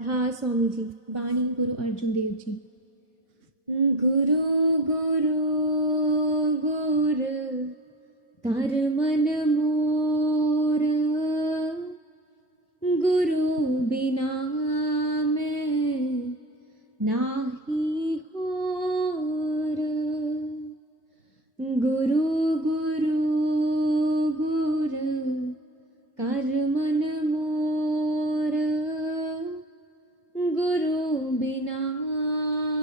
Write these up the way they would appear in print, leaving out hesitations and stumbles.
हाँ स्वामी जी। वाणी गुरु अर्जुन देव जी। गुरु गुरु गुर कर मन मोर, गुरु बिना मैं नाही होर। गुरु गुरु गुर कर मन मोर, गुरु बिना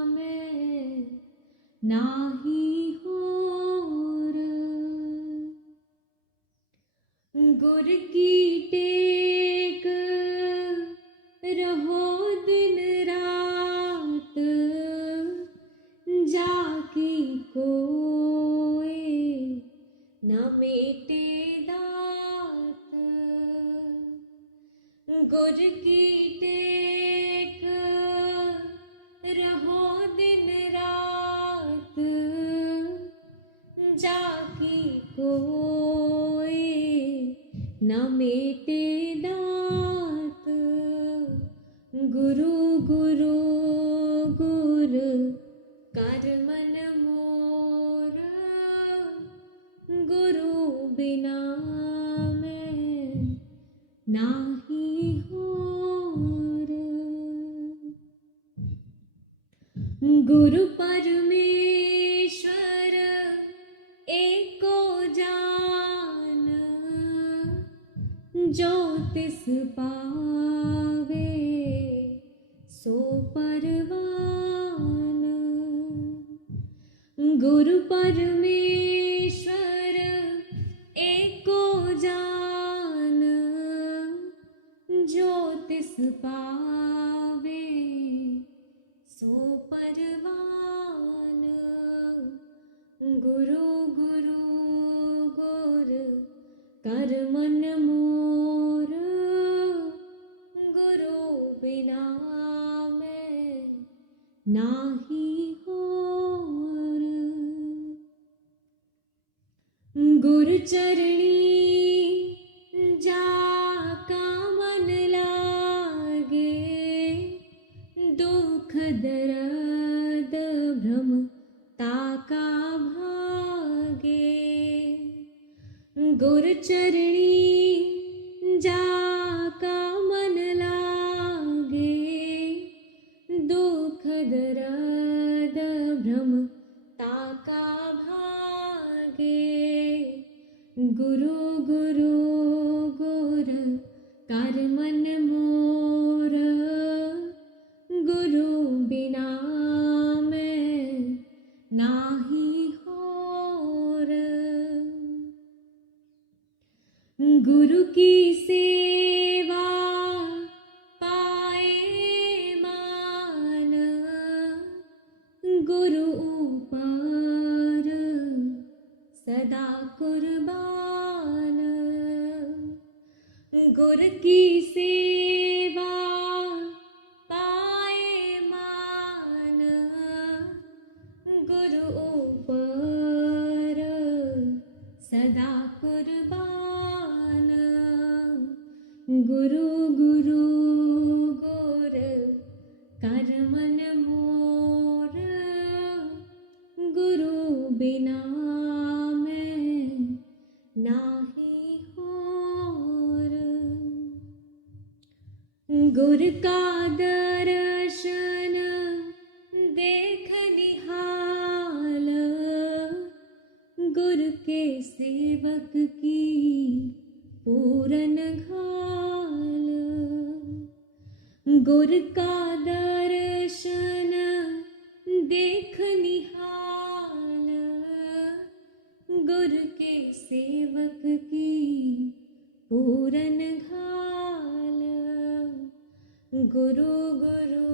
मैं नाही होर। गुर की टेक रहो दिन रात, जाकी कोय न मेटे दात। गुर की टेक रहो दिन रात, जाकी कोय न मेटे दात। गुरु गुरु गुर कर मन मोर, गुरु बिना मैं नाही होर। गुरु परमेश्वर एको जान, जो तिस पावे सो परवान। गुरु परमेश्वर एको जान, जो तिस पावे सो परवान। गुरु गुरु गुर कर मन मोर, गुरु बिना मैं नाही होर। गुरु चरणी जाका मन लागे, दुख दर्द भ्रम ताका भागे। गुरु चरणी जाका मन लागे, दुख दर्द भ्रम ताका भागे। गुरु गुरु गुर कर मन मोर, गुरु बिना मैं नाही होर। गुरु की सेवा पाए मान, गुरु ऊपर सदा कुर्बान। गुरु की सेवा पाए मान, गुरु ऊपर सदा कुर्बान। गुरु गुरु गुर कर मन मोर, गुरु बिना मैं नाही होर। गुर का दर्शन देख निहाल, गुर के सेवक की पूरन घाल। गुर का दर्शन देख निहाल, गुर के सेवक की पूरन घाल। गुरु गुरु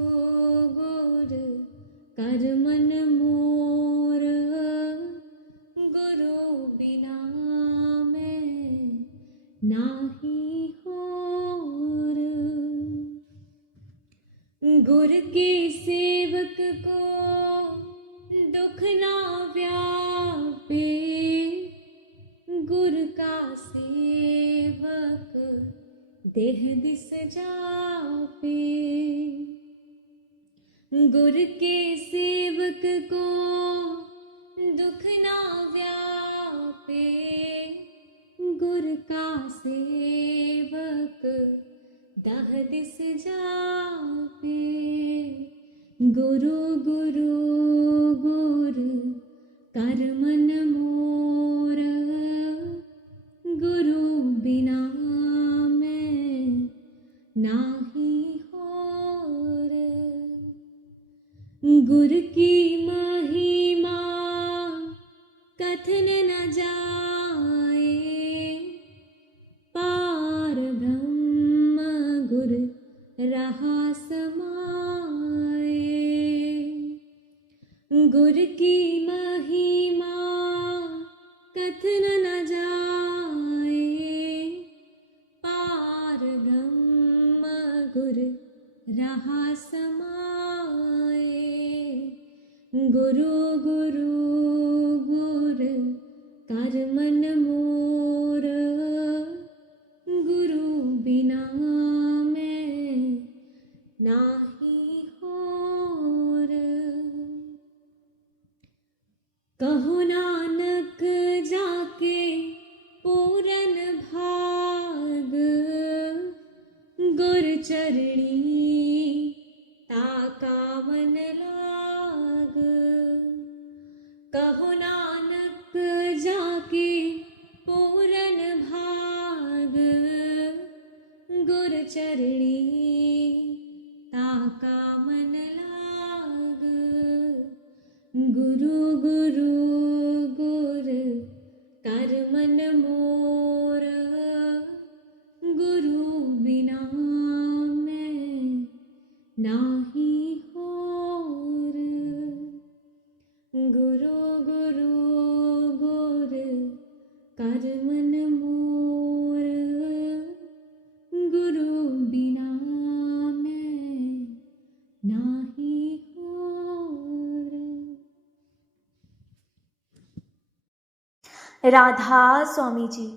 गुर कर मन मोर, गुरु बिना मैं नाही होर। गुर के सेवक को दुख ना व्यापे, गुर का सेवक देह दिस जापे। गुर के सेवक को दुख ना व्यापे, गुर का सेवक दहदिस जापे। गुरु गुरु गुर कर मन मोर, गुरु बिना मैं नाही होर। गुर की महिमा कथन न जाए, पार ब्रह्म गुर रहा समाए। गुर की महिमा कथन न जाए, पार ब्रह्म गुर रहा समाए। गुरु गुरु गुर कर मन मोर, गुरु बिना मैं नाही होर। कहो नानक जाके पूरन भाग, गुर चरणी ताका मन लाग। कहो नानक जाके पूरन भाग, गुर चरणी ताका मन लाग। गुरु गुरु गुर कर मन मोर, गुरु बिना मैं नाही होर। गुरु गुरु गुर कर मन मोर, गुरु बिना मैं नाही होर। राधा स्वामी जी।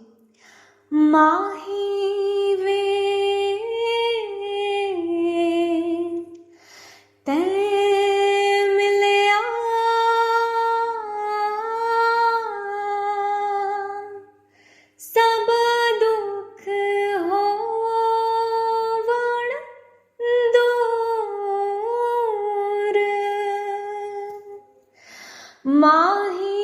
माही वे ते मिलया, सब दुख होवण दूर। माही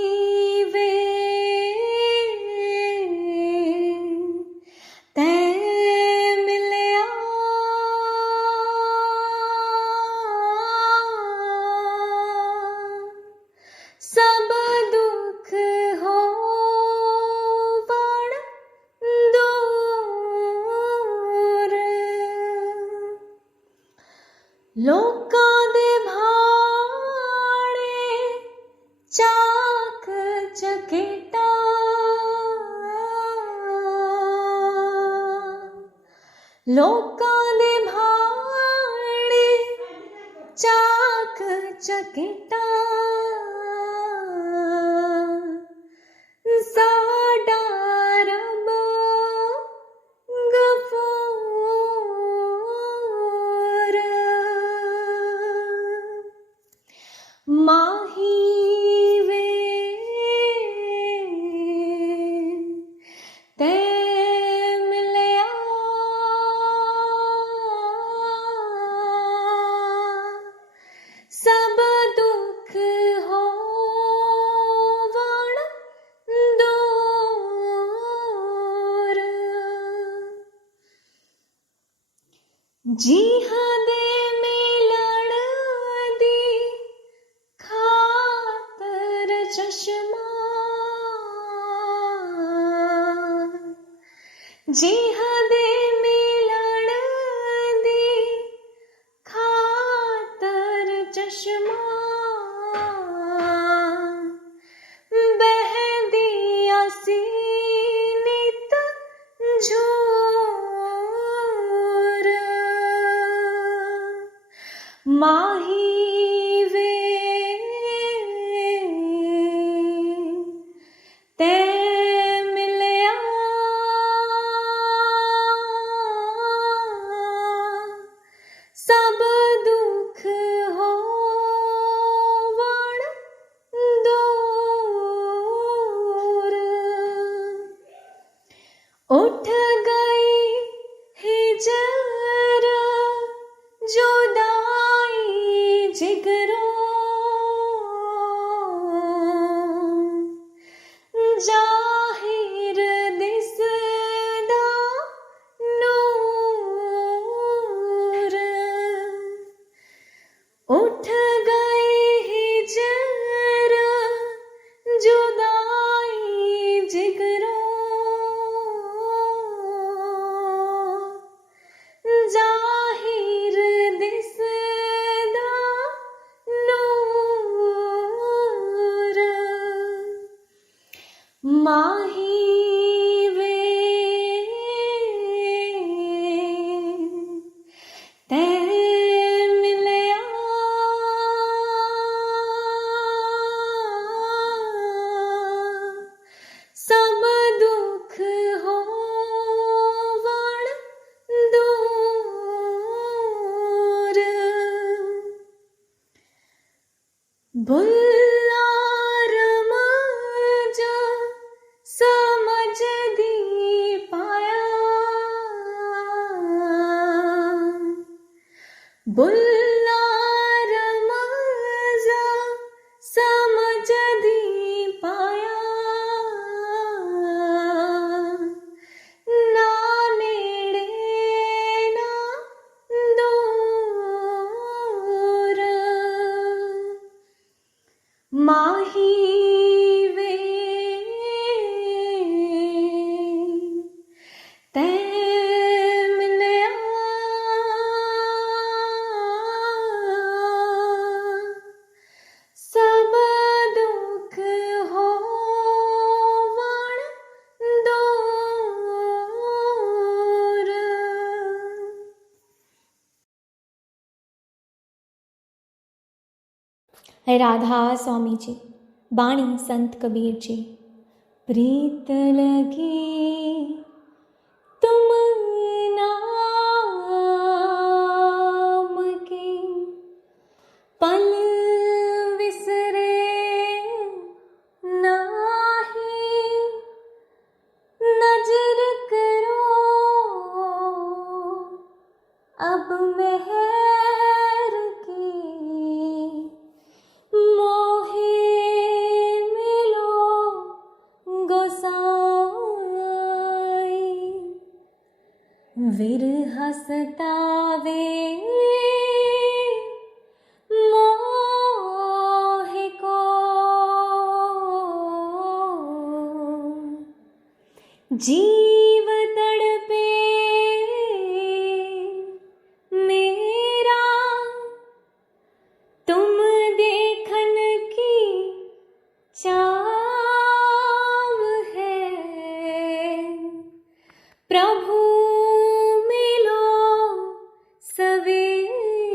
लोकां दे भाणे चाक चकेटा, लोकां दे भाणे चाक चकेटा। साडा रब गफूर, माही वे ते मिलया, सब दुख होवण दूर। जीहां दे मिलण दी खातर चश्मा, जीहां दे मिलण दी खातर चश्मा। बहदी आसी नित झूर, माही वे ते मिलया, सब दुख हो भुल्ला रमाजा समझ दी पाया, भुल्ला रमाजा समझ दी पाया, ना नेड़े ना दूर, माही वे तै मिलया, सब दुख होवण दूर। राधा स्वामी जी। बाणी संत कबीर जी। प्रीत लगी तुम नाम की, पल विसरे नाही, नजर करो अब मेहर की, मोहे मिलो गोसाई, विरह सतावे मोहे को, जीव तड़पे मेरा, तुम देखन की चाव है, प्रभु मिलो सवेरा,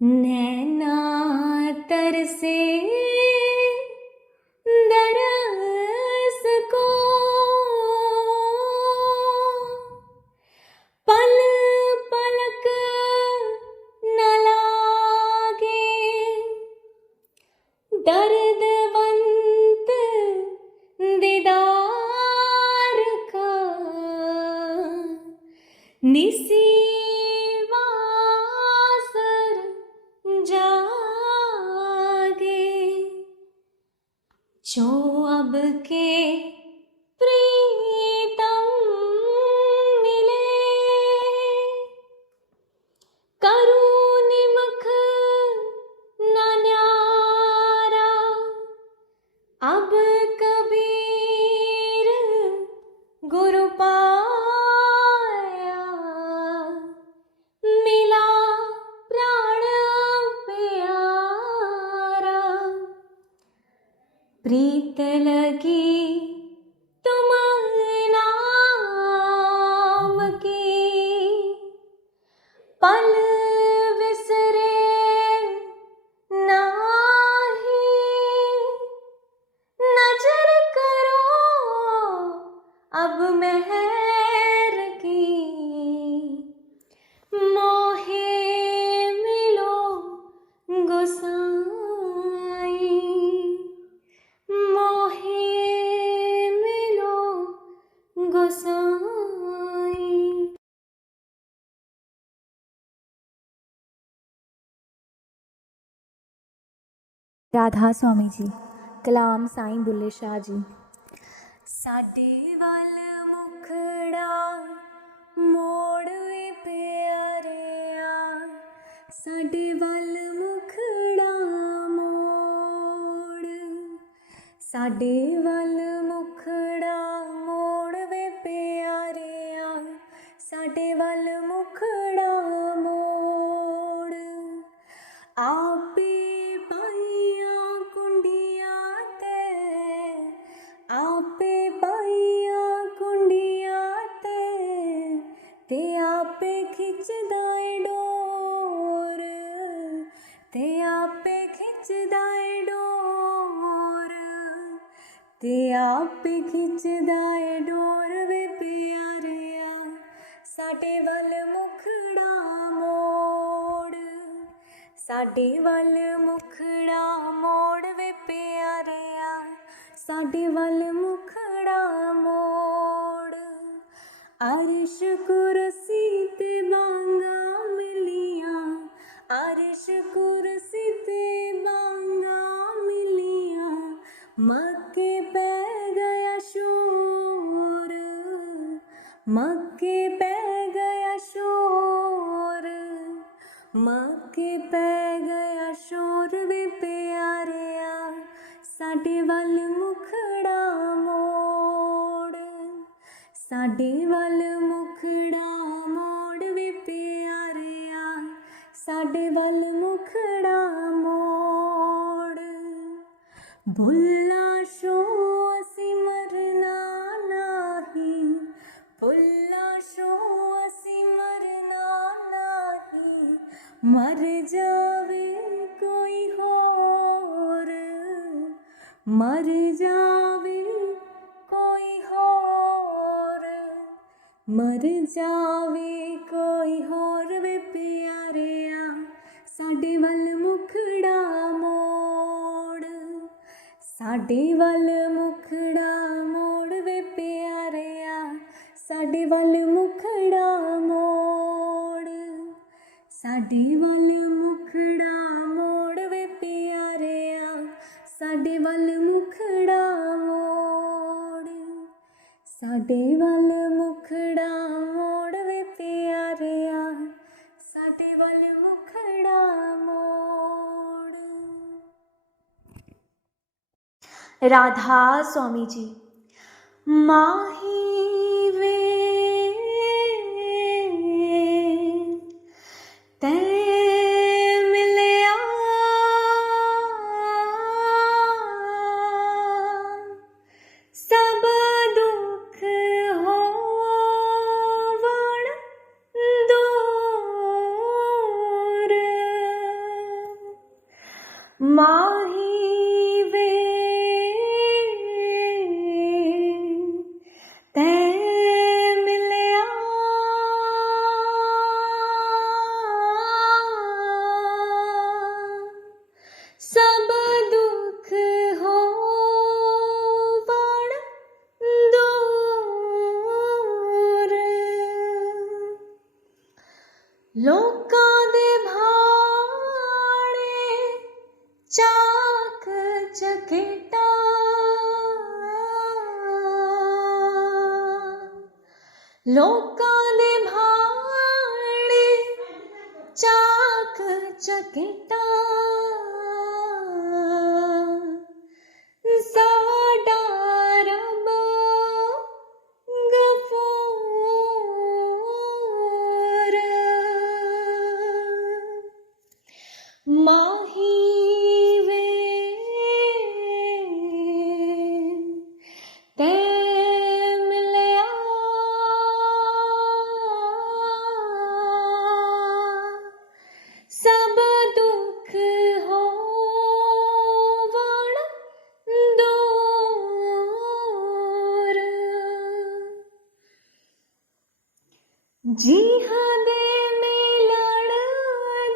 नैना तरसे दरस को, पल पलक न लागे, दर्दवंत दीदार का, निसीवासर जागे, जो अब के प्रीतम मिले, करूं निमख न न्यारा, अब कबीर गुरु पाया, मिला प्राण प्यारा, प्रीत लगी तुम नाम की, पल विसरे नाही, नजर करो अब मेहर की, मोहे मिलो गोसाई, मोहे मिलो गोसाई। राधा स्वामी जी। कलाम साईं बुल्ले शाह जी। साडे वल मुखड़ा मोड़ वे प्यारिया, साडे वल मुखड़ा मोड़, साडे वल मुखड़ा मोड़ वे प्यारिया, साडे वल मुखड़ा मोड़, आपे पाइया कुंडियां आपे पाइया कुंडियां ते आपे खिचदा ए डोर, ते आपे खिचदा ए डोर, ते आपे खिचदा ए डोर वे प्यारिया, साडे वल मुखड़ा मोड़। ਸਾਡੇ ਵੱਲ ਮੁਖੜਾ ਮੋੜ ਵੇ ਪਿਆਰਿਆ, ਸਾਡੇ ਵੱਲ ਮੁਖੜਾ ਮੋੜ। ਅਰਸ਼ ਕੁਰਸੀ ਤੇ ਬਾਂਗਾ ਮਿਲੀਆਂ, ਅਰਸ਼ ਕੁਰਸੀ ਤੇ ਬਾਂਗਾ ਮਿਲੀਆਂ, ਮੱਕੇ ਪੈ ਗਿਆ ਸ਼ੋਰ, ਮੱਕੇ ਪੈ ਗਿਆ ਸ਼ੋਰ, ਮੱਕੇ ਪੈ ਗਿਆ ਸ਼ੋਰ ਵੇ ਪਿਆਰਿਆ, ਸਾਡੇ ਵੱਲ ਮੁਖੜਾ ਮੋੜ, ਸਾਡੇ ਵੱਲ ਮੁਖੜਾ ਮੋੜ ਵੇ ਪਿਆਰਿਆ, ਸਾਡੇ ਵੱਲ ਮੁਖੜਾ ਮੋੜ। ਭੁੱਲਾ ਸ਼ੋ ਅਸੀਂ ਮਰਨਾ ਨਹੀਂ, ਭੁੱਲਾ ਸ਼ੋ ਅਸੀਂ ਮਰਨਾ ਨਹੀਂ, ਮਰ ਜਾਵੇ ਕੋਈ ਹੋਰ, ਮਰ ਜਾਵੇ ਕੋਈ ਹੋਰ, ਮਰ ਜਾਵੇ ਕੋਈ ਹੋਰ ਵੇ ਪਿਆਰਿਆ, ਸਾਡੇ ਵੱਲ ਮੁਖੜਾ ਮੋੜ, ਸਾਡੇ ਵੱਲ ਮੁਖੜਾ ਮੋੜ ਵੇ ਪਿਆਰਿਆ, ਸਾਡੇ ਵੱਲ ਮੁਖੜਾ ਮੋੜ, ਸਾਡੇ ਵੱਲ ਮੁਖੜਾ ਮੋੜ ਵੇ ਪਿਆਰਿਆ, ਸਾਡੇ ਵੱਲ ਮੁਖੜਾ ਮੋੜ, ਸਾਡੇ ਵੱਲ ਮੁਖੜਾ ਮੋੜ ਵੇ ਪਿਆਰਿਆ, ਸਾਡੇ ਵੱਲ ਮੁਖੜਾ ਮੋੜ। राधा स्वामी जी। माही वे ते मिलिया, सब दुख होवण दूर, माही वे ते मिलिया, सब दुख होवण दूर, लोकां दे भाणे चाक चकेटा, लोकां दे भाणे चाक चकेटा, साडा रब गफूर, माही वे ते मिलिया, सब दुख होवण दूर, जीहां दे मिलण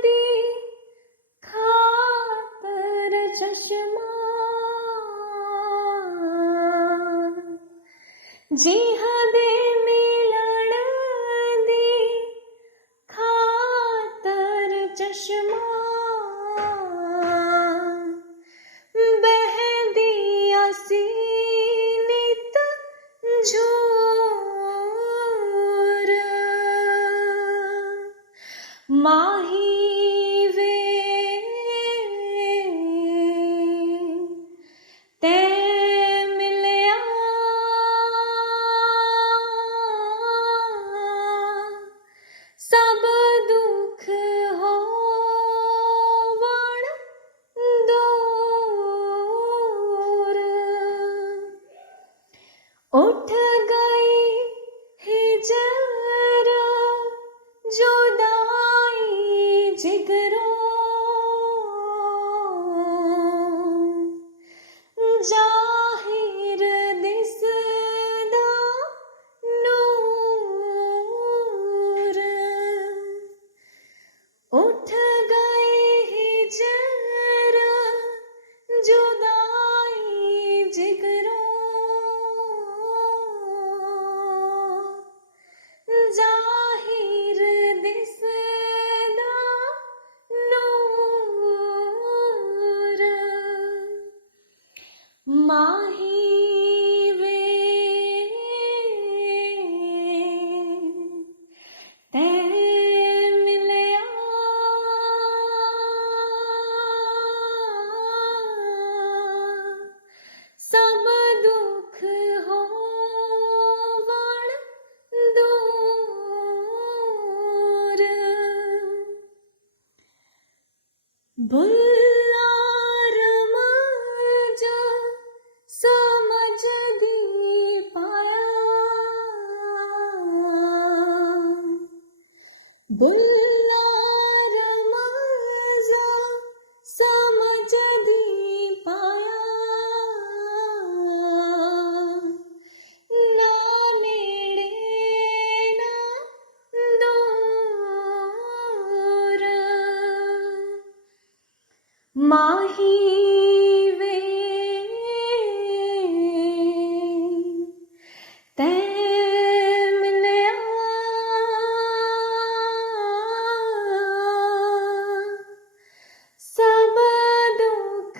दी खातर चश्मा, जीहां दे मिलण दी खातर चश्मा, बहदी असी नित झूर, माही वे ते मिलिया, सब दुख होवण दूर, उठ गई हिजर जुदाई तै मिलया सब दुख होवण दूर भुल्ला रमज समझ दी पाया भुल्ला रमज समझ दी पाया ना नेड़े ना दूर माही वे तै मिलया सब दुख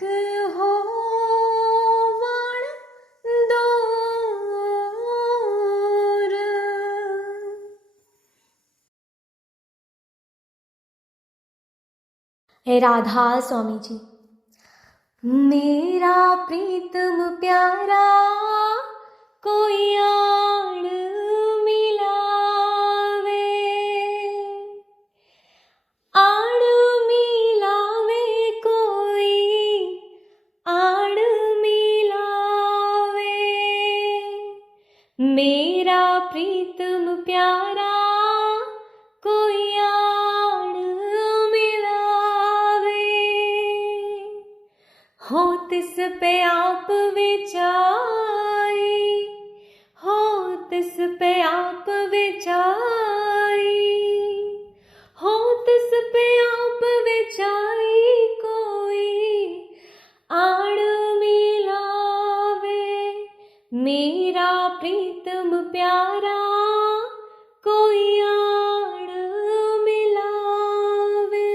होवण दूर हे राधा स्वामी जी। मेरा प्रीतम प्यारा कोई आड़ मिलावे आड़ मिलावे कोई आड़ मिलावे मेरा प्रीतम प्यारा कोई आड़ मिलावे हो तिस पे आप विचाई हो तिस पे आप विचाई हो तिस पे आप विचाई कोई आड़ मिलावे मेरा प्रीतम प्यारा कोई आड़ मिलावे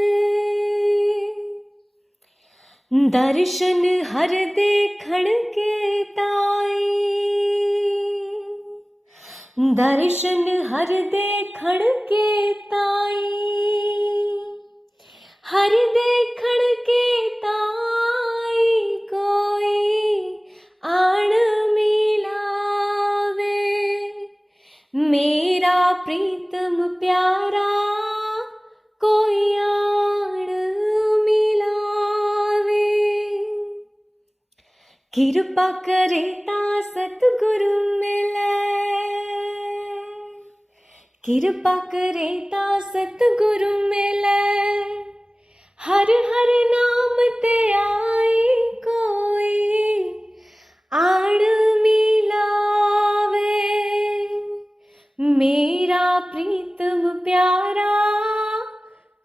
दर्शन हर देखण के ताई दर्शन हर देखण के ताई हर देखण के ताई कोई आण मिलावे मेरा प्रीतम प्यारा कोई आण मिलावे कृपा करे ता सतगुरु मिले कृपा करे ता सतगुरु मिले हर हर नाम ते आई कोई आड़ मिलावे मेरा प्रीतम प्यारा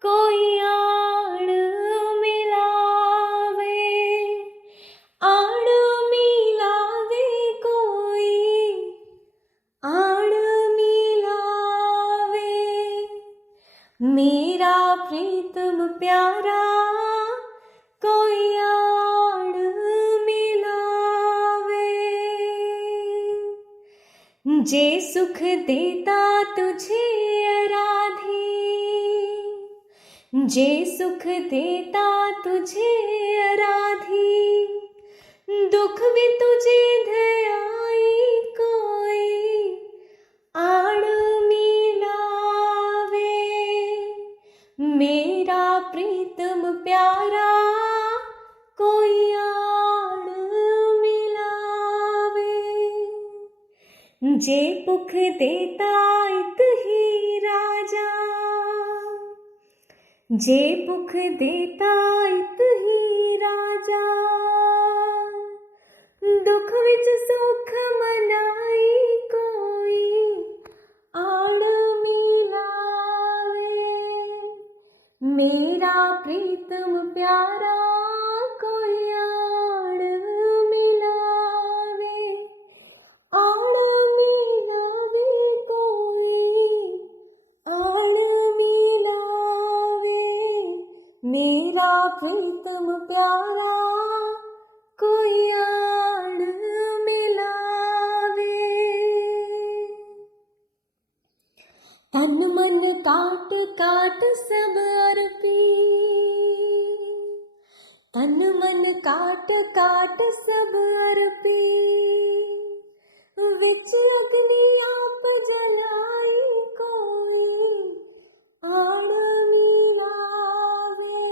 कोई आड़ मिलावे आड़ मिलावे कोई आड़ मिलावे मेरा प्रीतम प्यारा कोई आड़ मिलावे जे सुख देता तुझे आराधी जे सुख देता तुझे आराधी दुख भी तुझे दे आई कोई आड़ मिलावे मेरा प्रीतम प्यारा कोई आड़ मिलावे जे पुख देता इत ही राजा जे पुख देता इत ही राजा दुख विच सुख मनाई कोई आड़ मिलावे मेरा प्रीतम प्यारा कोई आड़ मिलावे कोई आड़ मिलावे मेरा प्रीतम प्यारा कोई आड़ मिलावे तन मन काट काट सब अर्पी, तन मन काट काट सब अर्पी, विच अग्नि आप जलाई कोई आड़ मिलावे,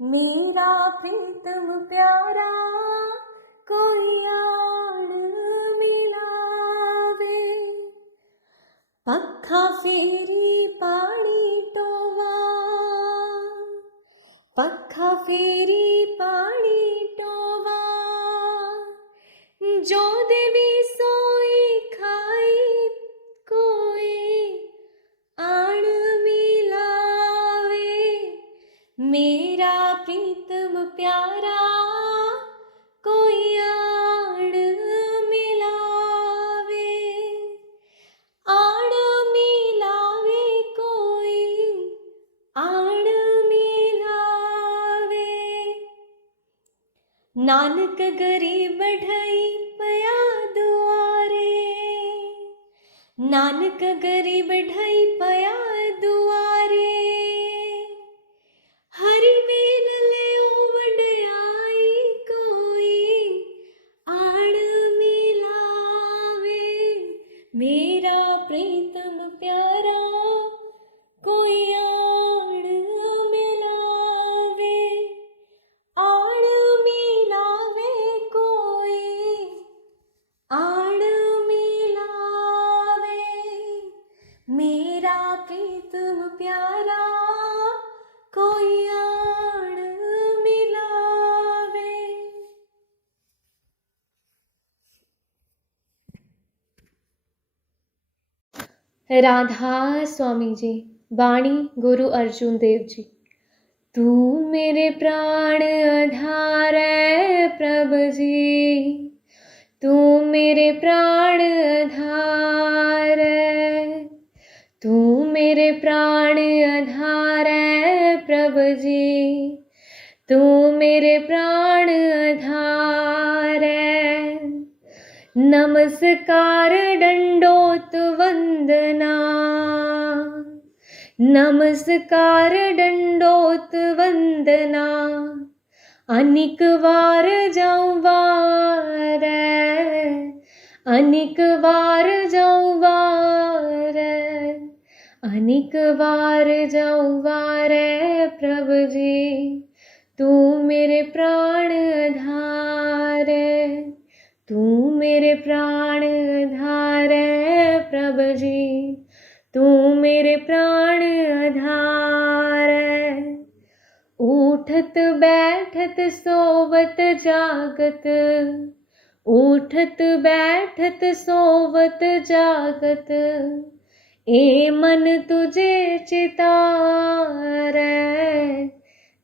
मेरा प्रीतम प्यारा कोई आड़ मिलावे। पखा फेरी पानी टोवा, पखा फेरी पानी टोवा, जो देवी सोई खाई कोई आड़ मिलावे, मेरा प्रीतम प्यारा कोई आड़ मिलावे, आड़ मिलावे कोई आड़ मिलावे। नानक गरीब ढई पया दुआरे, नानक गरीब ढई पया दुआरे, हरि मेल ले वडयाई कोई आड़ मिलावे, मेरा प्रीतम प्यारा कोई आड़ मिलावे, आड़ मिलावे कोई आड़ मिलावे, मेरा प्रीतम प्यारा कोई आड़ मिलावे। राधा स्वामी जी। बाणी गुरु अर्जुन देव जी। तू मेरे प्राण आधार है प्रभु जी, तू मेरे प्राण आधार है, तू मेरे प्राण आधार है प्रभु जी, तू मेरे प्राण आधार है। नमस्कार दंडोत वंदना, नमस्कार दंडोत वंदना, अनिक वार जाऊं वार, अनिक वार जाऊं वार, अनिक वार जाऊं वार प्रभु जी, तू मेरे प्राण आधार, तू मेरे प्राण आधार प्रभु जी, तू मेरे प्राण आधार। उठत बैठत सोवत जागत, उठत बैठत सोवत जागत, ए मन तुझे चितारै,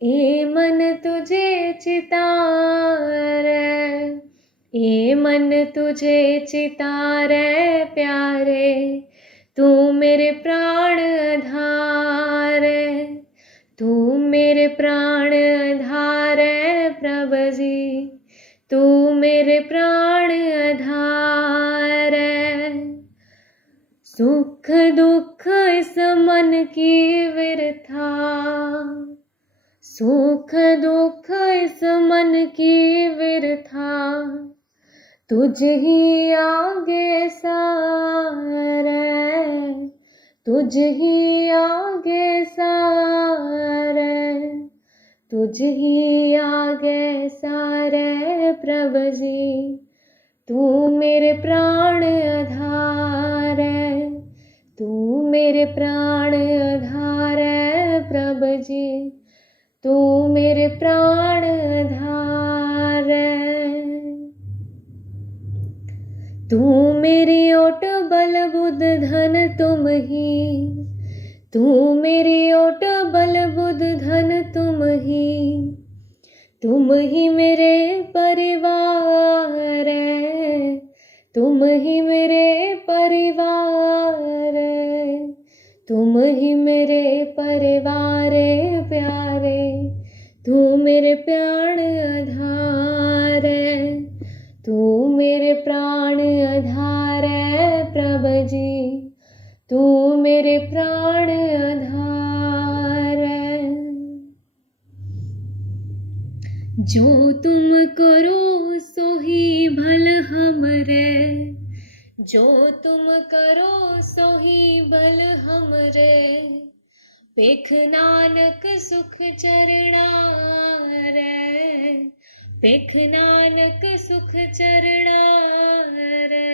ए मन तुझे चितारै, ए मन तुझे चितारै प्यारे, तू मेरे प्राण आधार, तू मेरे प्राण आधार प्रभु जी, तू मेरे प्राण आधार। सुख दुख इस मन की विरथा, सुख दुख इस मन की विरथा, तुझ ही आगे सारे, तुझ ही आगे सारे, तुझ ही आगे सारे प्रभु जी, तू मेरे प्राण आधार है, तू मेरे प्राण आधार है प्रभु जी, तू मेरे प्राण आधार है। तू मेरी ओट बल बुध धन तुम ही, तू मेरी ओट बल बुध धन तुम ही मेरे परिवार है, तुम ही मेरे परिवार है, तुम ही मेरे परिवार प्यारे, तू मेरे प्राण आधार है, तू मेरे प्राण आधार है प्रभु जी, तू मेरे प्राण आधार है। जो तुम करो सो ही भल हमरे, जो तुम करो सो ही भल हमरे। पेख नानक सुख चरणा रे, पेख नानक सुख चरणा रे,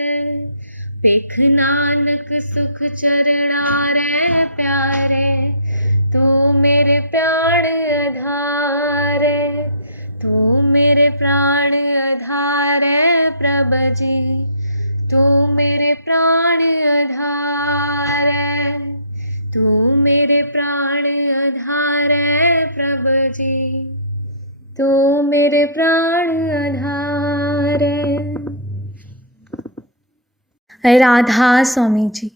पेख नानक सुख चरणा रे प्यारे। तू मेरे प्राण आधार है, तू मेरे प्राण आधार है प्रभ जी, तू मेरे प्राण आधार है, तू मेरे प्राण आधार है प्रभ जी, तू मेरे प्राण आधार है। राधा स्वामी जी।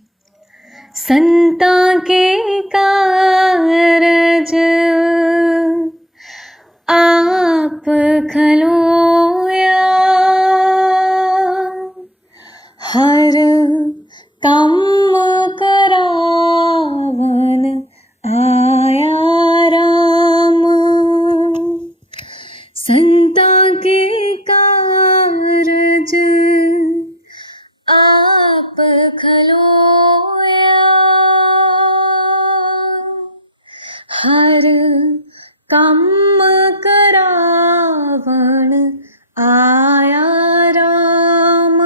संता के कारज आप खलोया, हर काम करावन आया राम। संता के कारज आप खलोया, हर काम करावन आया राम।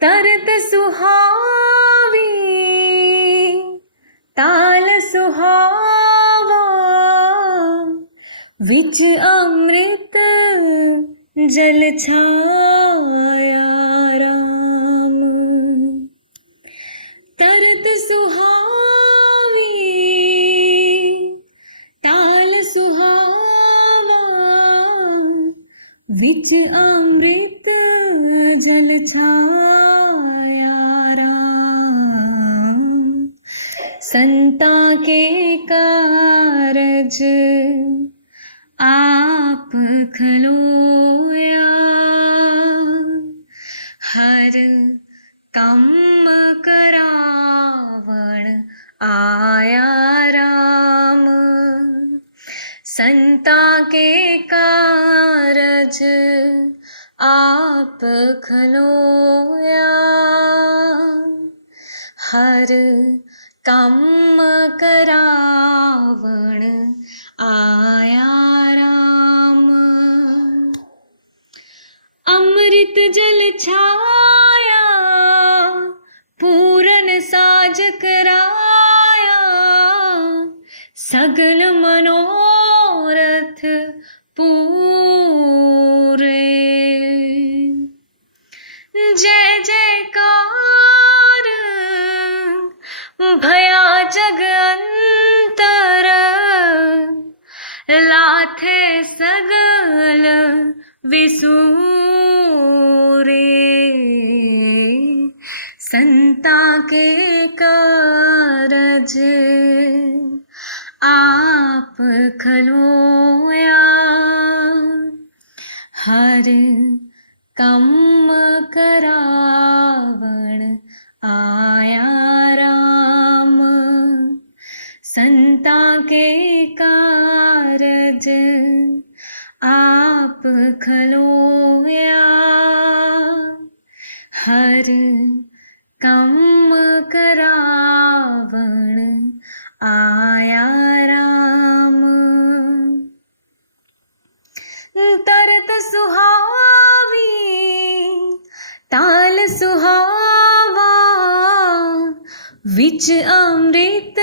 तरत सुहावी ताल सुहावा, विच अमृत जल छाया राम। तरत सुहावी ताल सुहावा, विच अमृत जल छाया राम। संता के कारज आप खलोया, हर काम करावण आया राम। संता के कारज आप खलोया, हर काम करावण आया राम। अमृत जल छाया पूरन साज कराया, सगल मनोरथ पूरे। जय जयकार भया जग अंतर, लाथे सगल विसूरे। संता के कारज आप खलोया, हर काम करावण आया राम। संता के कारज आप खलोया, हर काम करावण आया राम। तरत सुहावी ताल सुहावा, विच अमृत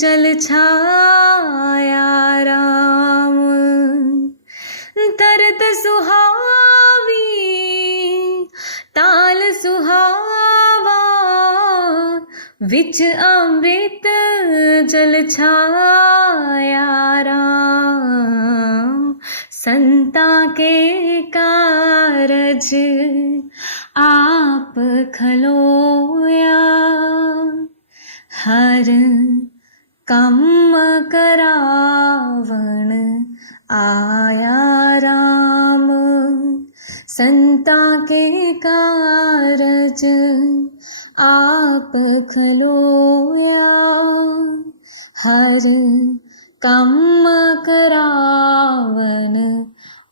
जल छाया राम। तरत सुहावी ताल सुहावा, विच अमृत जल छाया राम। संता के कारज आप खलोया, हर काम करावण आया राम। संता के कारज आप खलोया, हर कम करावन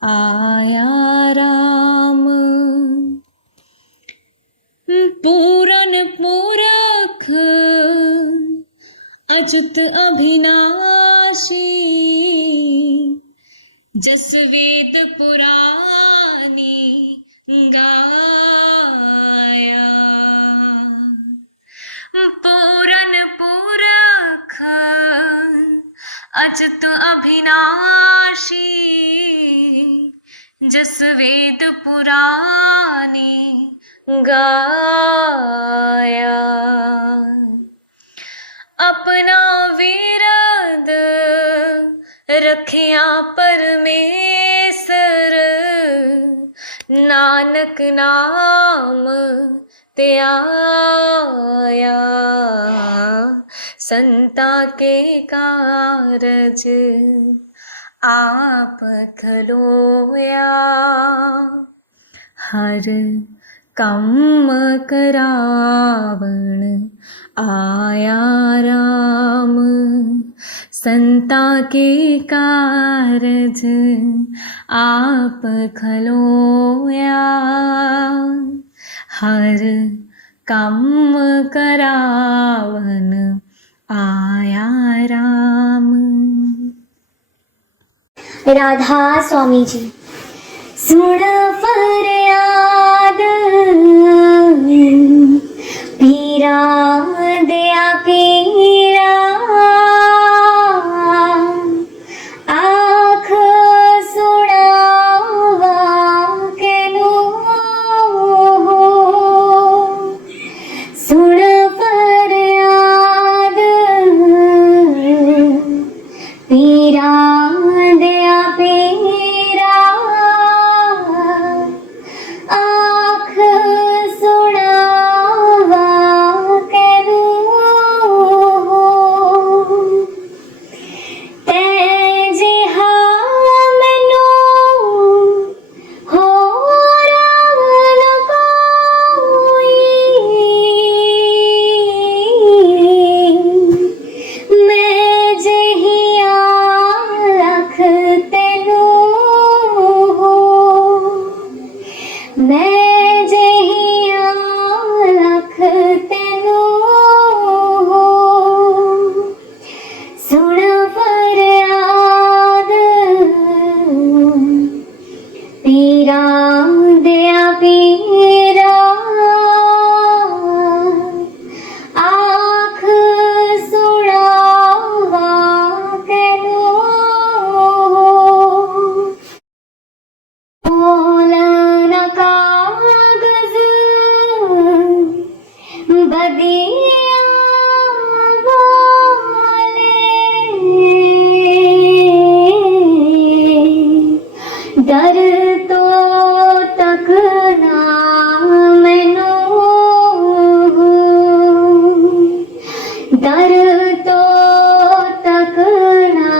आया राम। पूरन पूरख अच्युत अभिनाशी, जस वेद पुरानी गाया। पूरन पूरख अच्युत अभिनाशी, जस वेद पुरानी गाया। अपना विरद रखिया परमेसर, नानक नाम त्याया। संता के कारज आप खलोया, हर कम करावण आया राम। संता के कारज आप खलोया, हर कम करावन आया राम। राधा स्वामी जी। सुन फरियाद पीरा दया पीरा, आँख सुनावा केनु हो। सुन फरियाद पीरा दया पीरा, आँख सुनावा केनु हो। ते जिहा मैनू होर न कोई, मैं जिहिया लख तेनू हो। मैं जिहिया लख तेनू हो। सुन फरियाद पीरा दया पीरा, आँख सुनावा केनु हो। बोलन कागज बदिया वाले, डर तो तक ना मैनू हो। डर तो तक ना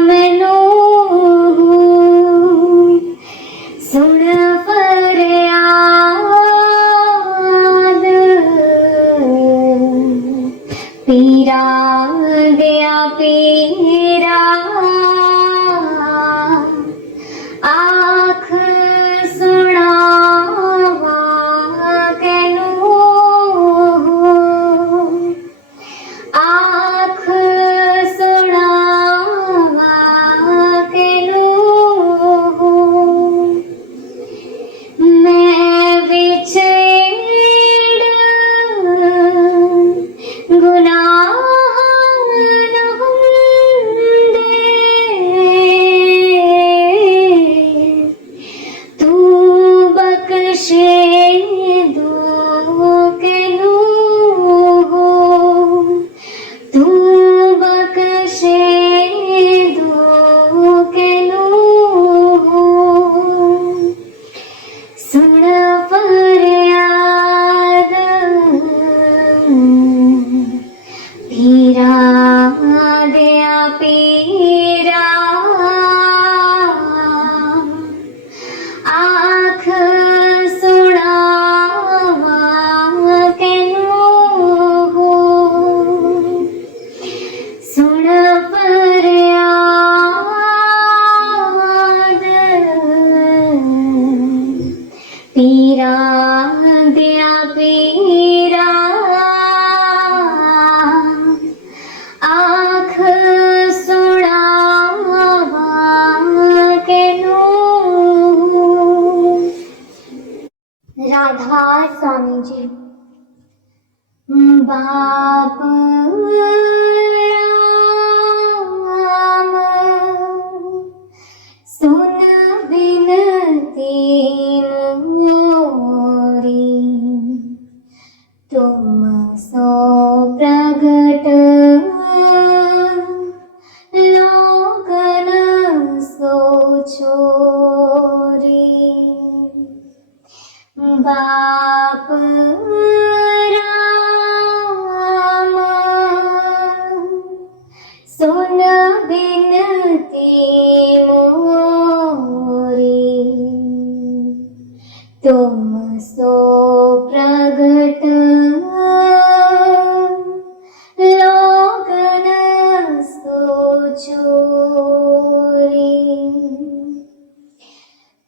मैनू हो। सुन फरियाद पीरा दया पीरा, आँख सुनावा केनु हो। आँख सुनावा केनु हो। मैं विछड़ गुनाह न हुंदे, तू बख्शे दो केनु हो। तू बख्शे दो केनु हो। सुन फरियाद जी। बाप राम सुन बिनती मोरी, तुम सो प्रगट लोकन सो छोरी। बाप राम सुन बिनती मोरी, तुम सो प्रगट लोकन सो छोरी।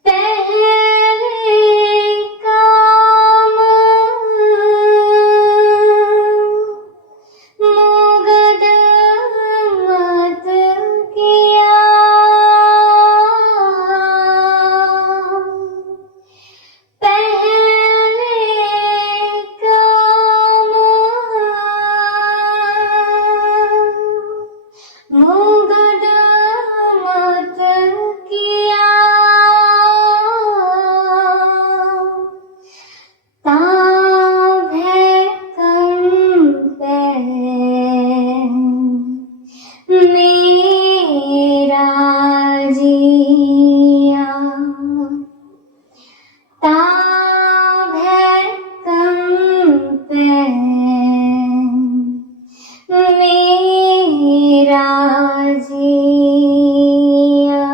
पहले काम मुगद मत किया, पहले काम मुगद मत किया, ताभै कंपै मेरा जिया, ताभै कंपै मेरा जिया।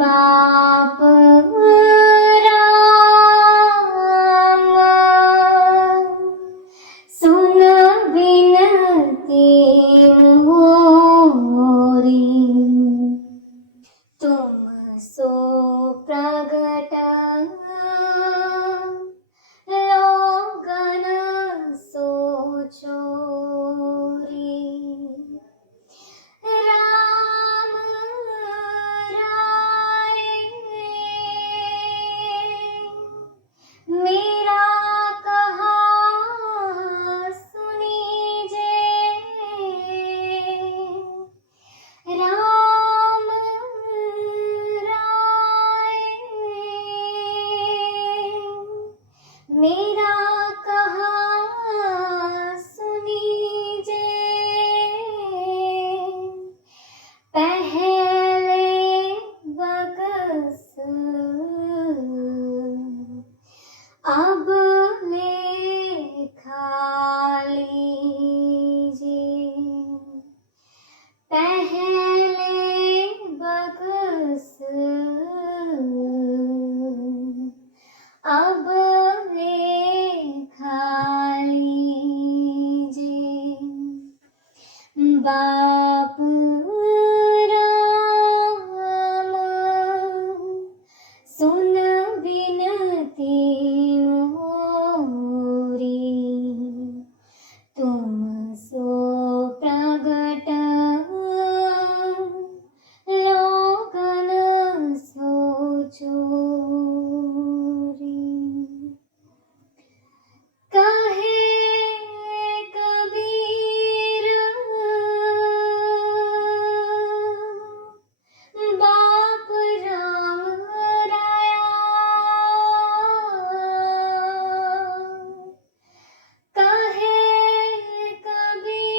बाप राम सुन बिनती मोरी, तुम सो प्रगट लोकन सो छोरी। राम राय मेरा कहा सुनीजे, राम राय मेरा कहा सुनीजे, पहले बकस अब लेखा लीजिए, पहले बकस अब लेखा लीजिए। बाप राम सुन बिनती मोरी, तुम सो प्रगट लोकन सो छोरी। कहे कबीर बाप राम राया, कहे कबीर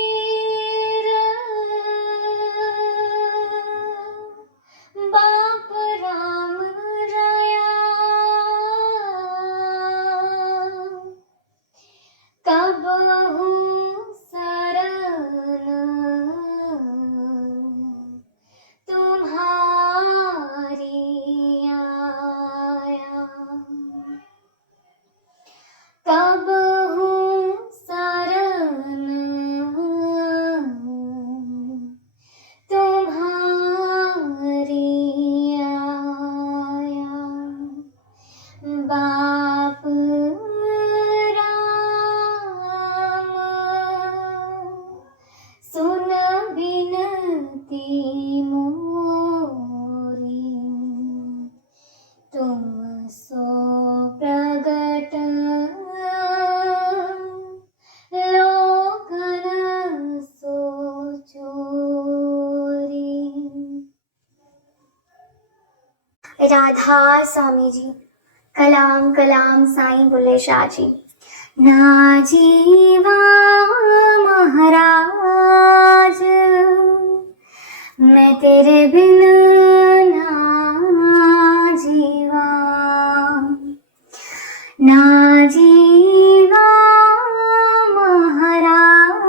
राधा स्वामी जी। कलाम कलाम साईं बुल्ले शाह जी। ना जीवा महाराज मैं तेरे बिन, ना जीवा, ना जीवा महाराज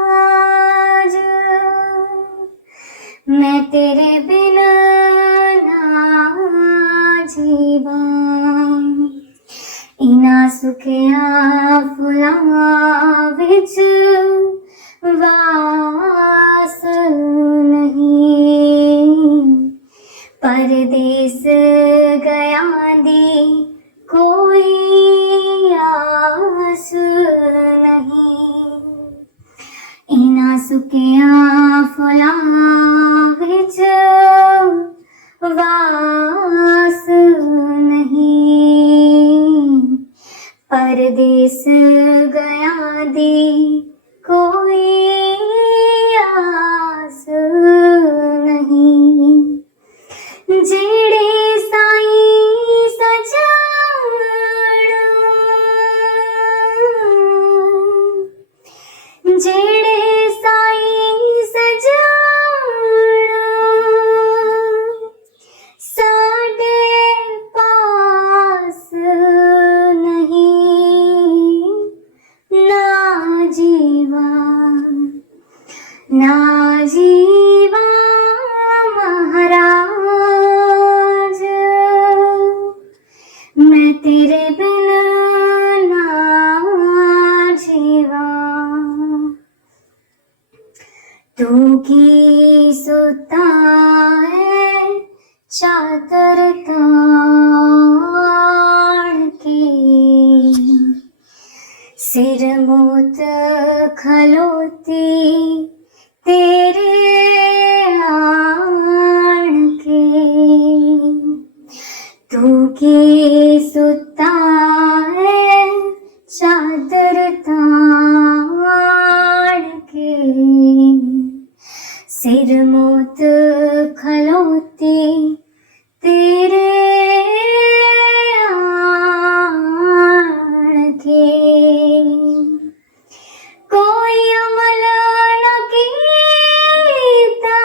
मैं तेरे बिन, ना जीवा। इना सुखिया फुलां विच वास नहीं, परदेस गया दी कोई आस नहीं। इना सुखिया फुलां विच वास नहीं, परदेस गया दी कोई आस नहीं। जेड़े साईं सजण, जेड़े साईं सजण साडे पास नहीं, ना जीवा, ना जीवा महाराज मैं तेरे बिन, ना जीवा। तू की सुता है चादर तान के, सिर मोत खलोती तेरे आन के। तू की सुता है चादर तान के, सिर मोत खलोती तेरे आन के। कोई अमल न कीता,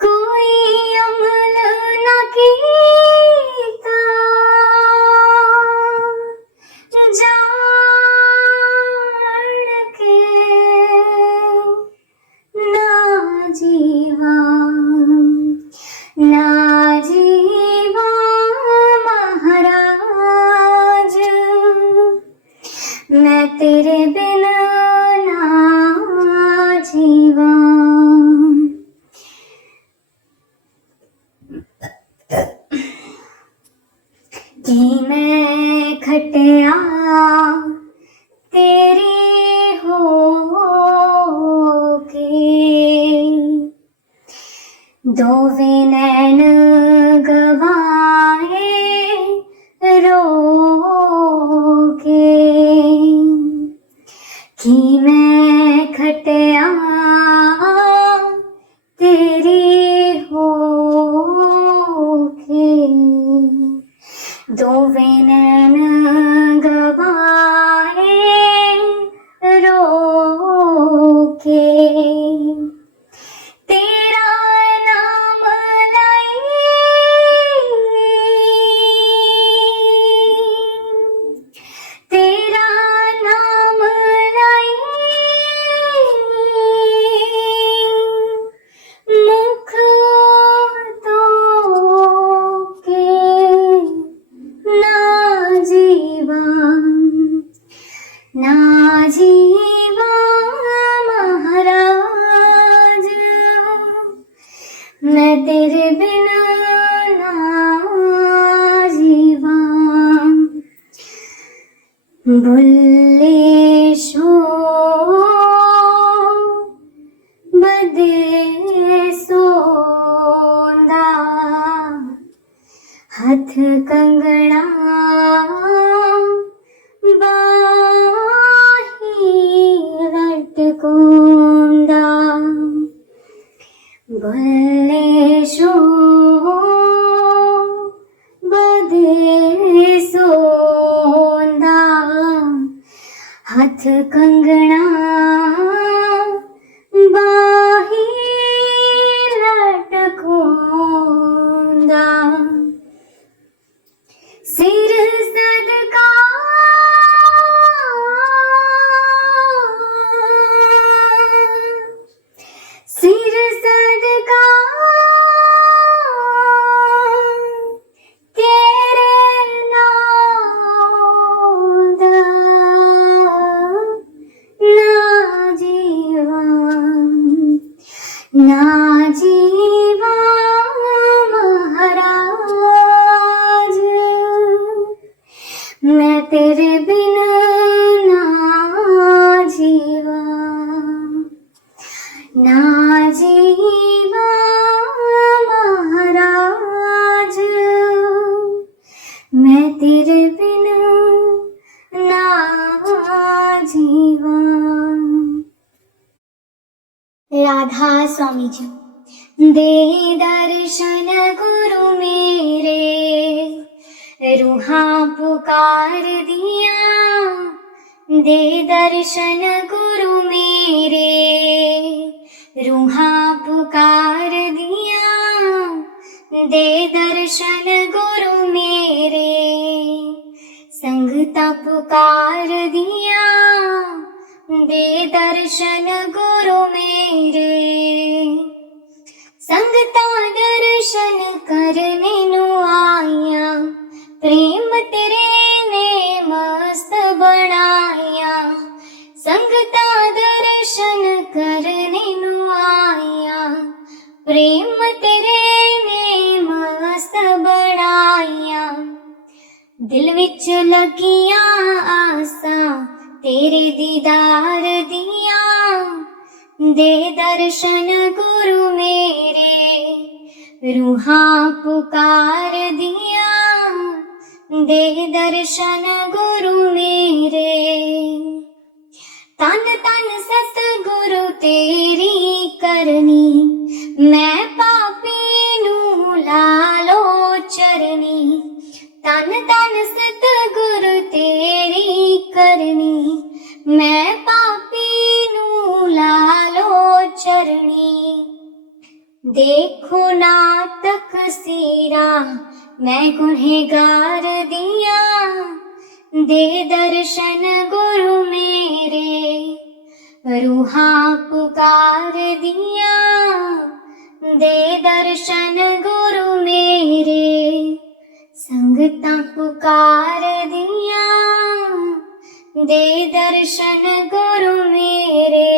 कोई अमल न कीता, जान के ना जीवा, ना जीवा महाराज मैं तेरे बिन, ना जीवा। कि मैं खटिया तेरी हो के, दोवे नैन गवाए रो के। कि मैं खटिया तेरी हो के, दोवे नैन गवाए रो के। तेरा नाम लाई, तेरा नाम लाई, मुख तो के ना जीवा, ना जीवा महाराज मैं तेरे बिना, ना जीवा। बुल्ले शो बदे सोंदा, हथ कंगना बाही लटकोंदा। हाथ कंगना बाही लटकोंदा, सिर सदका सिर सदका तेरे नाम दा, ना जीवा ना जीवा महाराज, मैं तेरे बिन ना जीवा ना जीवा महाराज, मैं तेरे बिन ना जीवा। राधा स्वामी जी। दे दर्शन गुरु मेरे, रूहां पुकार दिया, दे दर्शन गुरु मेरे, रूहां पुकार दिया, दे दर्शन गुरु मेरे, संगता पुकार दिया, दे दर्शन गुरु मेरे, संगता दर्शन करने नु आया, प्रेम तेरे ने मस्त बनाया, संगता दर्शन करने नु आया, प्रेम तेरे ने मस्त बनाया, दिल विच लगियां आसां तेरे दीदार दिया, दे दर्शन गुरु मेरे, रूहां पुकार दिया, दे दर्शन गुरु मेरे, तन तन सतगुरु तेरी करनी, मैं पापी नू लालो चरनी, तन तन सतगुरु तेरी करनी, मैं पापी नू लालो चरनी, देखो ना तकसीरा मैं गुनहगार दिया, दे दर्शन गुरु मेरे, रूहां पुकार दिया, दे दर्शन गुरु मेरे, संगता पुकार दिया, दे दर्शन गुरु मेरे,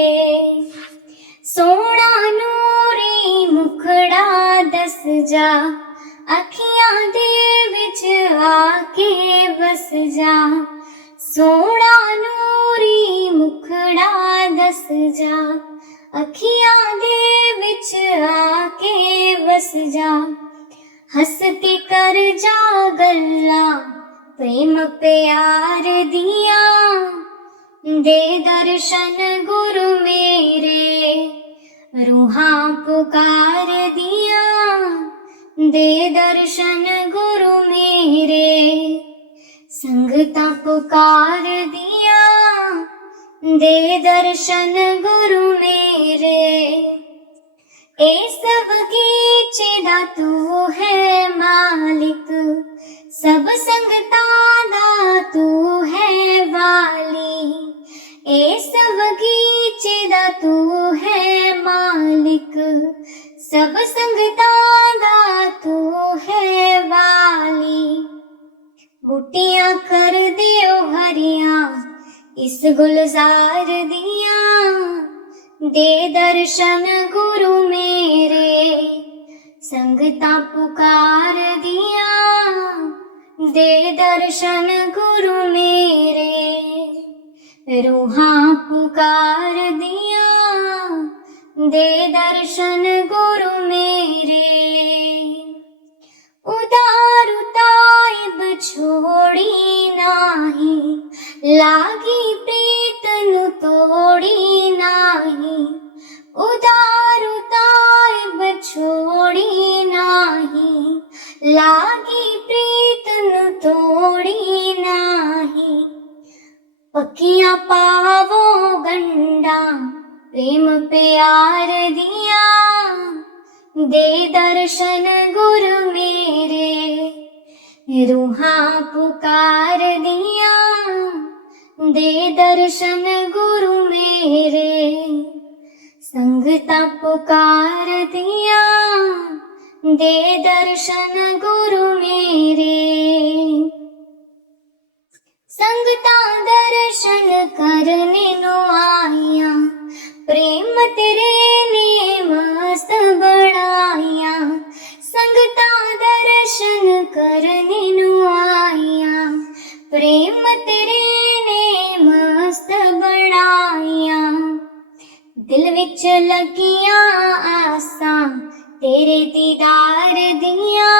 सोना नूरी मुखड़ा दस जा, अखियां दे विच आके बस जा, सोना नूरी मुखड़ा दस जा, अखियां दे विच आके बस जा, हंसती कर जा गल्ला प्रेम प्यार दिया, दे दर्शन गुरु मेरे, रूहां पुकार दिया, दे दर्शन गुरु मेरे, संगता पुकार दिया, दे दर्शन गुरु मेरे, ए सब कीचे दा तू है मालिक, सब संगतां दा तू है वाली, ए सब कीचे दा तू है मालिक, सब संगतां दा तू है वाली, बूटियां कर दियो हरियां इस गुलजार दिया, दे दर्शन गुरु मेरे, संगता पुकार दिया, दे दर्शन गुरु मेरे, रूहां पुकार दिया, दे दर्शन गुरु मेरे, उदार ताइब छोड़ी नाही, लागी प्रीत नु तोड़ी नाही, उदार ताइब छोड़ी नाही, लागी प्रीत नु तोड़ी नाही, पक्कियां पावो गंडा प्रेम प्यार दिया, दे दर्शन गुरु मेरे रूहां पुकार दिया, दे दर्शन गुरु मेरे संगता पुकार दिया, दे दर्शन गुरु मेरे संगता दर्शन करने नो आया, प्रेम तेरे ने मस्त बढ़ाया, संगता दर्शन करने नो आया, प्रेम तेरे ने मस्त बढ़ाया, दिल विच लगियां आसां तेरे दीदार दिया,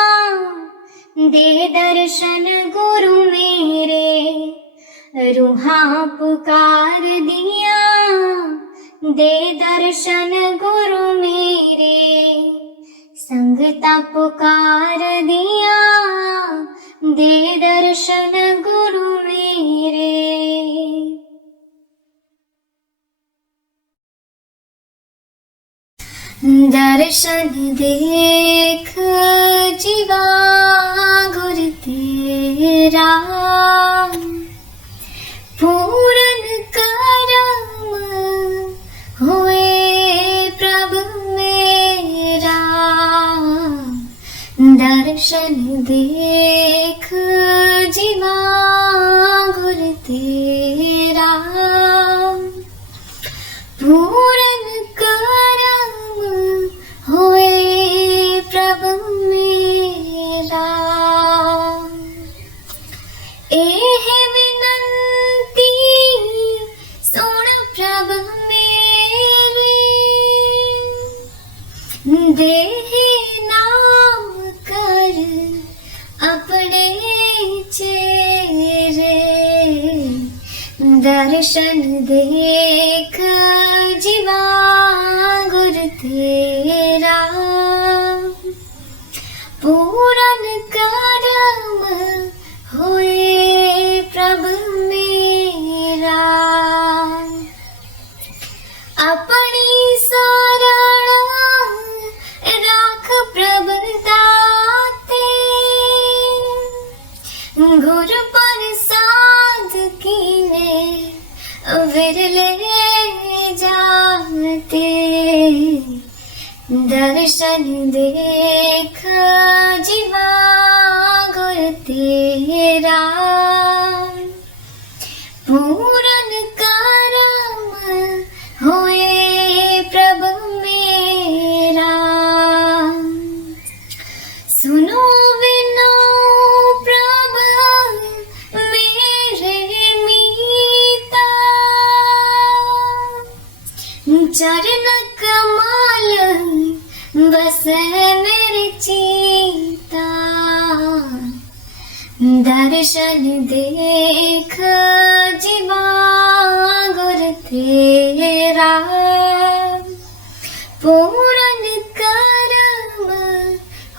दे दर्शन गुरु मेरे रूहां पुकार दिया, दे दर्शन गुरु मेरे संगता पुकार दिया, दे दर्शन गुरु मेरे। दर्शन देख जीवा गुर तेरा, पूरन करम होए प्रभु मेरा, दर्शन देख जीवा गुर तेरा, पूरन करम होए प्रभु मेरा। एह विनंती सुन प्रभु मेरी, देह नाम कर अपने चेहरे, दर्शन देख जीवा गुर तेरा, पूरन करम होए प्रभु मेरा, अपनी शरण राख प्रभु दाते, गुर प्रसाद कीने विरले जाते, दर्शन देख जीवा गुर तेरा, पूरन करम होए प्रभु मेरा। सुनो विनो प्रभु मेरे मीता, चरण कमल बस मेरे चीता, दर्शन देख जीवा गुर तेरा, पूरन करम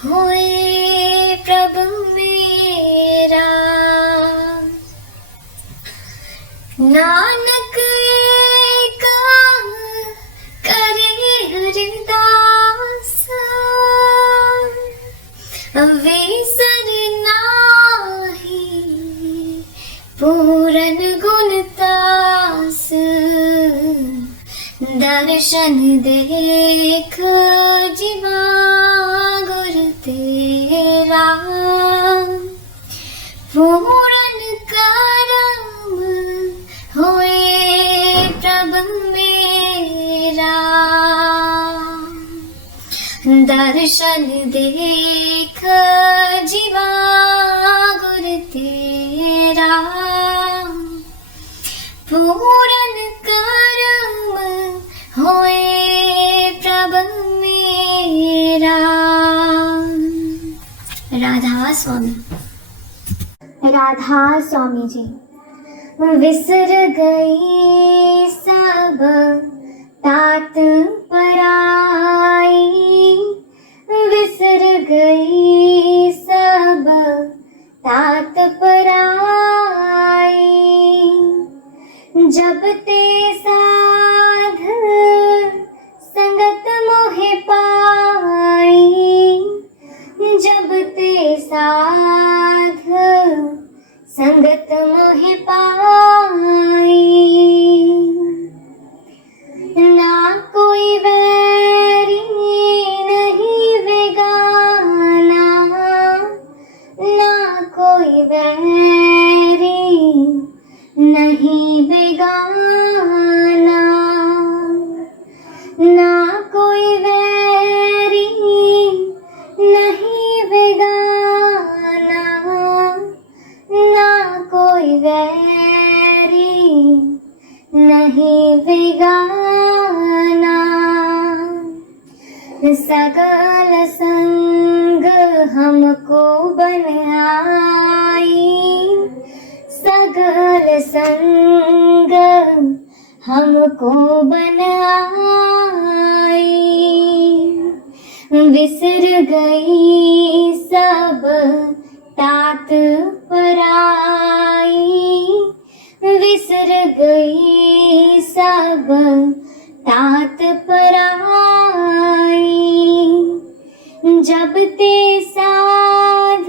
होए प्रभु मेरा। नानक एक करे हरिदास, विसर नाही पूरन गुणतास, दर्शन देख जीवा गुर तेरा, पूरन करम होए प्रभु मेरा, दर्शन देख जीवा गुर तेरा, पूरन करम होए प्रभु मेरा। राधा स्वामी। राधा स्वामी जी। विसर गई सब तात पराई, विसर गई सब तात पराई, जब ते साध संगत मोहे पाई, जब ते साध संगत मोहे पाई। ना कोई वैरी नहीं बेगाना, ना कोई वैरी नहीं बेगाना, ना कोई वैरी नहीं बेगाना, ना कोई वैरी नहीं बेगाना। सकल संग हमको बन आई, सकल संग हमको बन आई। विसर गई सब तात पराई, विसर गई सब तात पराई। जब ते साध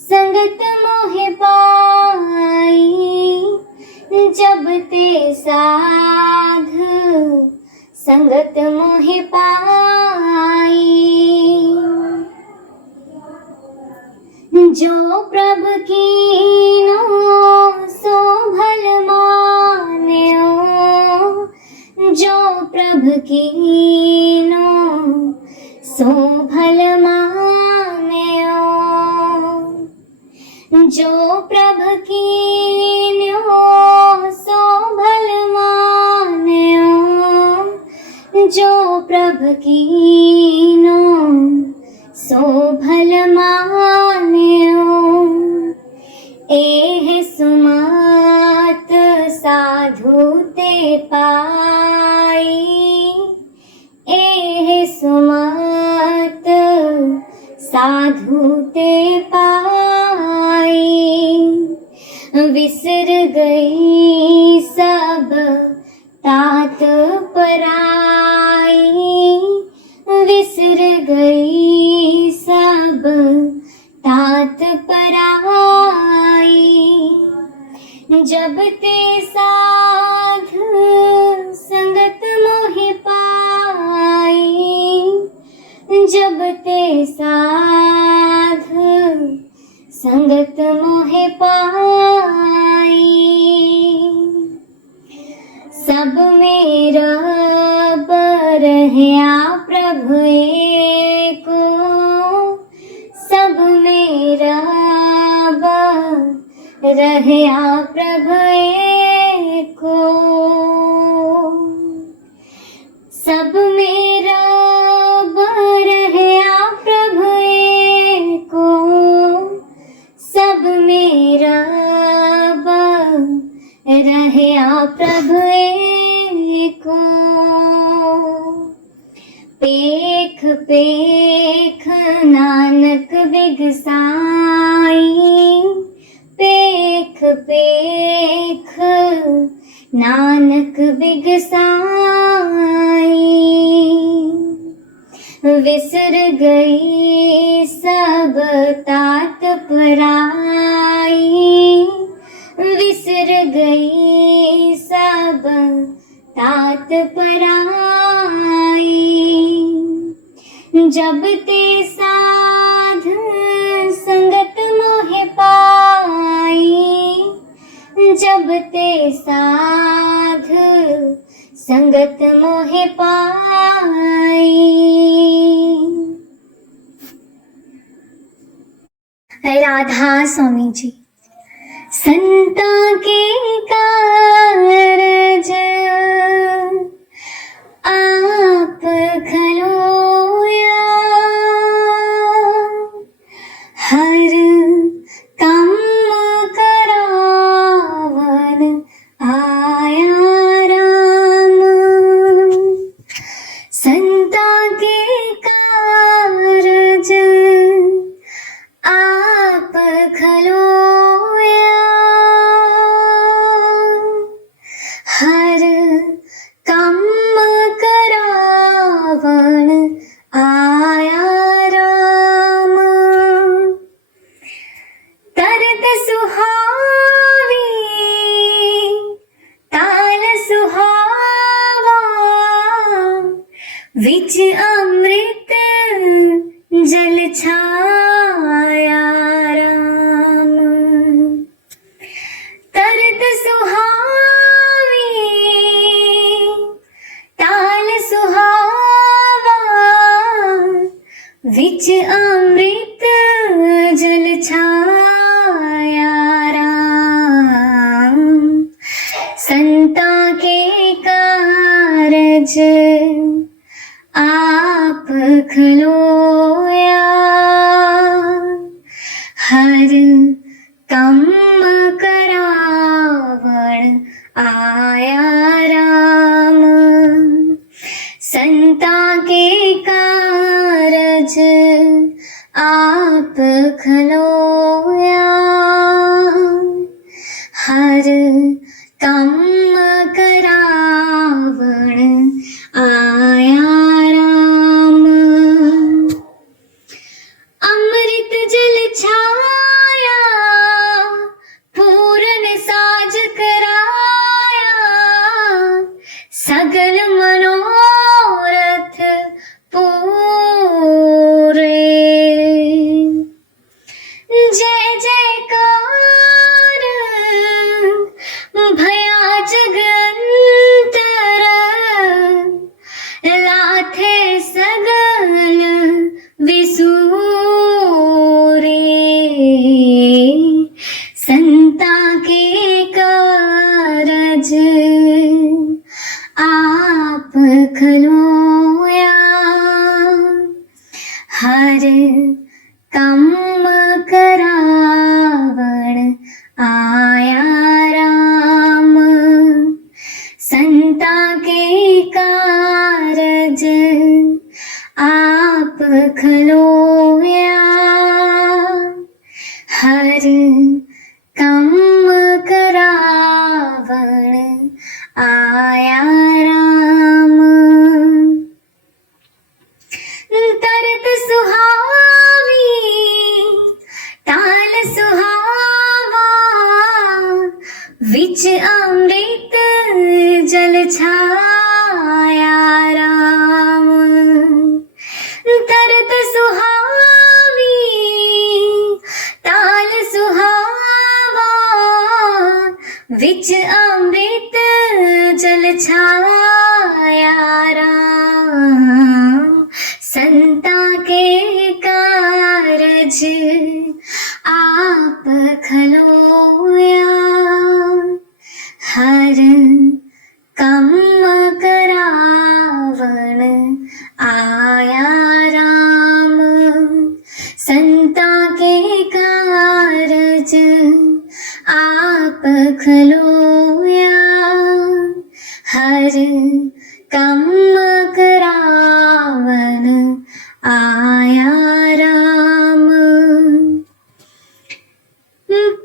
संगत मोहे पाई, जब ते साध संगत मोहे पाई। जो प्रभु कीनो सो भल मान्यो, जो प्रभु कीनो सो भल मान्यो, जो प्रभु कीनो सो भल मान्यो, जो प्रभु कीनो सो भल मान्यो। एह सुमत साधु ते पाई, एह सुमत साधु ते पाई। विसर गई सब तात पराई, विसर गई सब तात पराई। जब ते साध संगत मोहे पाई, जब ते साध संगत मोहे पाई। सब मेरा बरह्या प्रभु एको, सब मेरा बरह्या प्रभु एको। सब मेरा बरह्या प्रभु एको, सब मेरा बरह्या प्रभु एको। पेख पेख नानक बिगसाई, पेख पेख नानक बिगसाई। विसर गई सब तात पराई, विसर गई सब तात पराई। जब ते साध संगत मोहे पाई, जब ते साध संगत मोहे पाई। राधा स्वामी जी। संता के कारज आप खलोया, हर काम करावन आया राम। संता के कारज आप खलोया, आप खलोया। हर कम करावण आया राम। संता के कारज आप खलोया। हर कम करावण आया राम। अमृत जल छाया पूरन साज कराया। सगल मनोरथ पूरे। जय जयकार भया जगंतर। लाथे सगल विसूरे। संता के कारज आप खलोया। हर कम करावण आया राम। संता के कारज आप खलोया। हर कम करावण आया राम। तरत सुहावी ताल सुहावा। विच अमृत जल छाया राम। तरत सुहावी ताल सुहावा। विच अमृत जल छाया राम। संता के कारज आप खलोया। हर कम करावण आया राम। संता के कारज आप खलोया। हर कम करावण आया राम।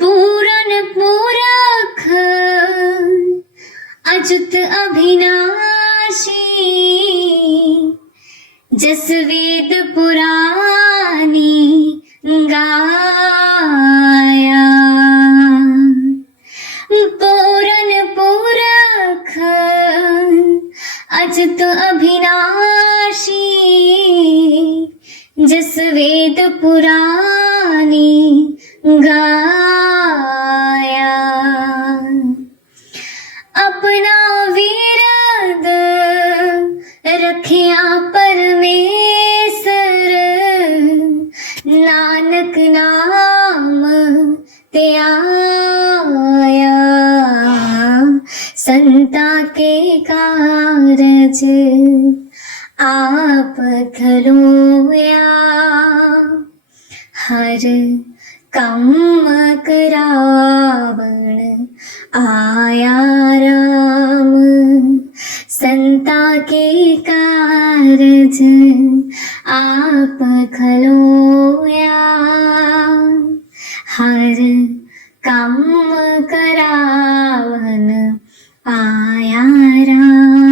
पूरन पूरख अच्युत अभिनाशी। जस वेद पुरानी गाया। पूरन पूरख अच्युत अभिनाशी। जस वेद पुरानी गाया। अपना विरद रखिया परमेसर। नानक नाम ते आया। संता के कारज आप खलोया। हर कम करावण आया राम। संता के कारज आप खलोया। हर कम करावण आया राम।